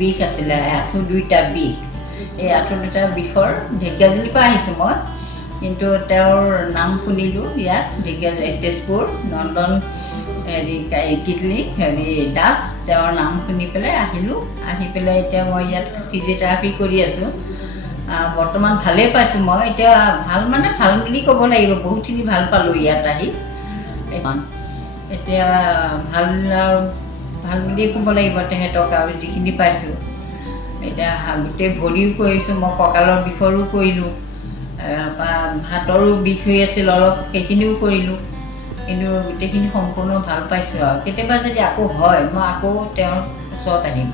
বিষ আছিলে, আঁঠু দুইটা বিষ। এই আঁঠু দুটা বিষৰ ঢেকীয়াজুলিৰ পৰা আহিছোঁ মই, কিন্তু তেওঁৰ নাম শুনিলোঁ ইয়াত তেজপুৰ নন্দন কায়িক ক্লিনিক দাস, তেওঁৰ নাম শুনি পেলাই আহিলোঁ। আহি পেলাই এতিয়া মই ইয়াত ফিজিঅ'থেৰাপি কৰি আছোঁ। বৰ্তমান ভালেই পাইছোঁ মই, এতিয়া ভাল মানে ভাল বুলি ক'ব লাগিব, বহুতখিনি ভাল পালোঁ ইয়াত আহি। এতিয়া ভাল বুলিয়ে ক'ব লাগিব তেহেঁতক, আৰু যিখিনি পাইছোঁ। এতিয়া গোটেই ভৰিও কৰিছোঁ, মই কঁকালৰ বিষৰো কৰিলোঁ, হাতৰো বিষ হৈ আছিল অলপ, সেইখিনিও কৰিলোঁ, কিন্তু গোটেইখিনি সম্পূৰ্ণ ভাল পাইছোঁ। আৰু কেতিয়াবা যদি আকৌ হয় মই আকৌ তেওঁৰ ওচৰত আহিম।